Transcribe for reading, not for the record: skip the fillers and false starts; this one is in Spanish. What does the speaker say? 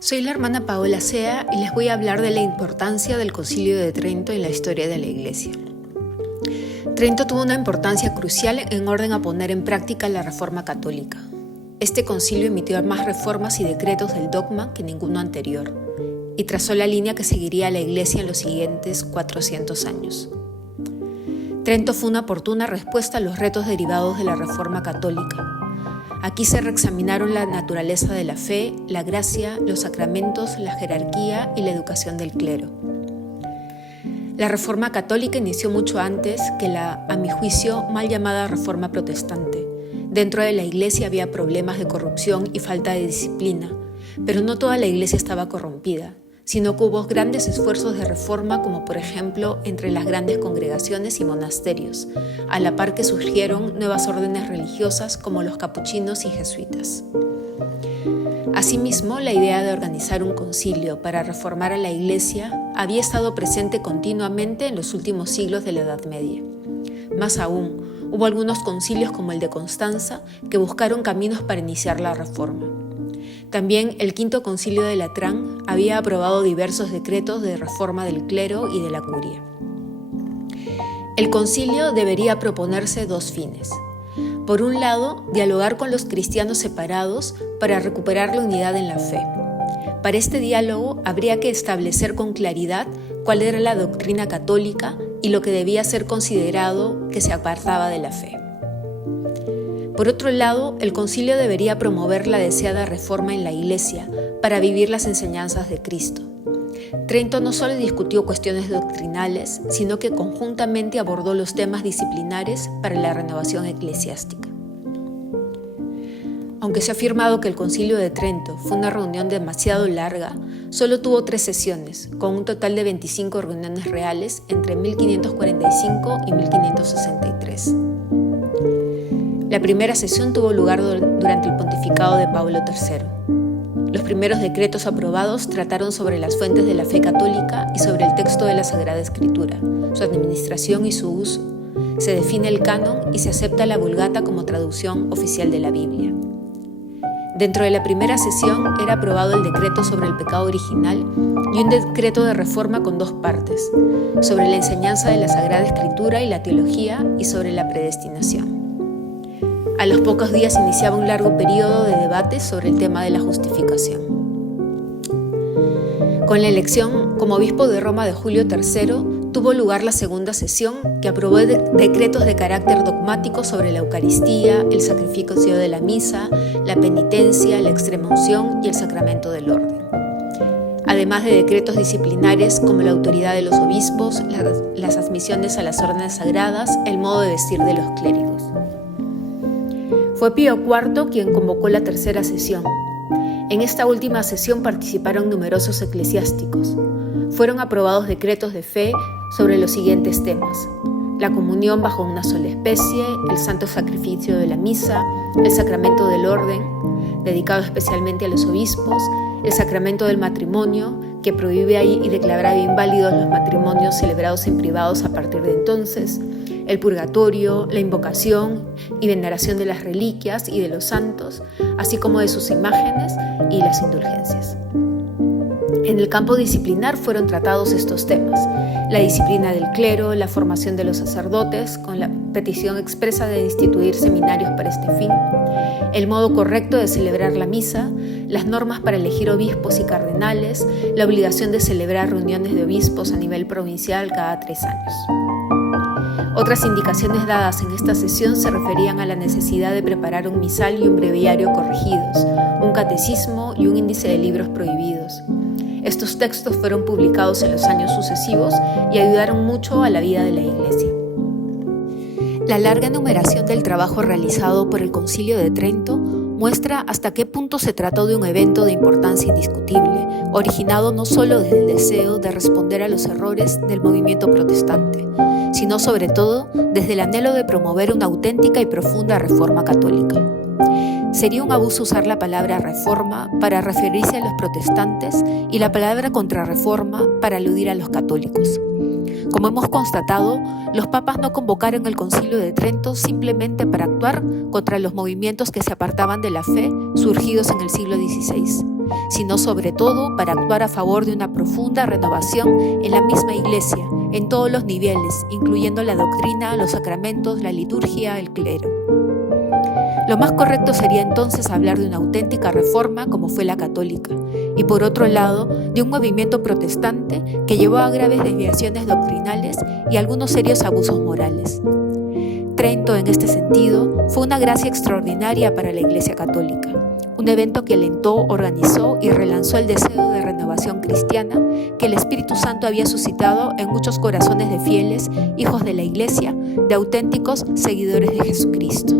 Soy la hermana Paola Sea y les voy a hablar de la importancia del Concilio de Trento en la historia de la Iglesia. Trento tuvo una importancia crucial en orden a poner en práctica la Reforma Católica. Este concilio emitió más reformas y decretos del dogma que ninguno anterior, y trazó la línea que seguiría la Iglesia en los siguientes 400 años. Trento fue una oportuna respuesta a los retos derivados de la Reforma Católica. Aquí se reexaminaron la naturaleza de la fe, la gracia, los sacramentos, la jerarquía y la educación del clero. La Reforma Católica inició mucho antes que la, a mi juicio, mal llamada Reforma Protestante. Dentro de la Iglesia había problemas de corrupción y falta de disciplina, pero no toda la Iglesia estaba corrompida, sino que hubo grandes esfuerzos de reforma, como por ejemplo entre las grandes congregaciones y monasterios, a la par que surgieron nuevas órdenes religiosas como los capuchinos y jesuitas. Asimismo, la idea de organizar un concilio para reformar a la Iglesia había estado presente continuamente en los últimos siglos de la Edad Media. Más aún, hubo algunos concilios como el de Constanza que buscaron caminos para iniciar la reforma. También el Quinto Concilio de Latrán había aprobado diversos decretos de reforma del clero y de la curia. El concilio debería proponerse dos fines. Por un lado, dialogar con los cristianos separados para recuperar la unidad en la fe. Para este diálogo habría que establecer con claridad cuál era la doctrina católica y lo que debía ser considerado que se apartaba de la fe. Por otro lado, el concilio debería promover la deseada reforma en la Iglesia para vivir las enseñanzas de Cristo. Trento no solo discutió cuestiones doctrinales, sino que conjuntamente abordó los temas disciplinares para la renovación eclesiástica. Aunque se ha afirmado que el Concilio de Trento fue una reunión demasiado larga, solo tuvo 3 sesiones, con un total de 25 reuniones reales entre 1545 y 1563. La primera sesión tuvo lugar durante el pontificado de Pablo III. Los primeros decretos aprobados trataron sobre las fuentes de la fe católica y sobre el texto de la Sagrada Escritura, su administración y su uso. Se define el canon y se acepta la Vulgata como traducción oficial de la Biblia. Dentro de la primera sesión era aprobado el decreto sobre el pecado original y un decreto de reforma con 2 partes, sobre la enseñanza de la Sagrada Escritura y la teología y sobre la predestinación. A los pocos días iniciaba un largo periodo de debate sobre el tema de la justificación. Con la elección como obispo de Roma de Julio III, tuvo lugar la segunda sesión que aprobó decretos de carácter dogmático sobre la Eucaristía, el sacrificio de la misa, la penitencia, la extremaunción y el sacramento del orden. Además de decretos disciplinares como la autoridad de los obispos, las admisiones a las órdenes sagradas, el modo de vestir de los clérigos. Fue Pío IV quien convocó la tercera sesión. En esta última sesión participaron numerosos eclesiásticos. Fueron aprobados decretos de fe sobre los siguientes temas: la comunión bajo una sola especie, el santo sacrificio de la misa, el sacramento del orden, dedicado especialmente a los obispos, el sacramento del matrimonio, que prohíbe y declaraba inválidos los matrimonios celebrados en privados a partir de entonces, el purgatorio, la invocación y veneración de las reliquias y de los santos, así como de sus imágenes y las indulgencias. En el campo disciplinar fueron tratados estos temas: la disciplina del clero, la formación de los sacerdotes, con la petición expresa de instituir seminarios para este fin, el modo correcto de celebrar la misa, las normas para elegir obispos y cardenales, la obligación de celebrar reuniones de obispos a nivel provincial cada 3 años. Otras indicaciones dadas en esta sesión se referían a la necesidad de preparar un misal y un breviario corregidos, un catecismo y un índice de libros prohibidos. Estos textos fueron publicados en los años sucesivos y ayudaron mucho a la vida de la Iglesia. La larga enumeración del trabajo realizado por el Concilio de Trento muestra hasta qué punto se trató de un evento de importancia indiscutible, originado no solo desde el deseo de responder a los errores del movimiento protestante, sino sobre todo desde el anhelo de promover una auténtica y profunda reforma católica. Sería un abuso usar la palabra reforma para referirse a los protestantes y la palabra contrarreforma para aludir a los católicos. Como hemos constatado, los papas no convocaron el Concilio de Trento simplemente para actuar contra los movimientos que se apartaban de la fe surgidos en el siglo XVI, sino sobre todo para actuar a favor de una profunda renovación en la misma Iglesia, en todos los niveles, incluyendo la doctrina, los sacramentos, la liturgia, el clero. Lo más correcto sería entonces hablar de una auténtica reforma como fue la católica, y por otro lado, de un movimiento protestante que llevó a graves desviaciones doctrinales y algunos serios abusos morales. Trento, en este sentido, fue una gracia extraordinaria para la Iglesia católica, un evento que alentó, organizó y relanzó el deseo de renovación cristiana que el Espíritu Santo había suscitado en muchos corazones de fieles, hijos de la Iglesia, de auténticos seguidores de Jesucristo.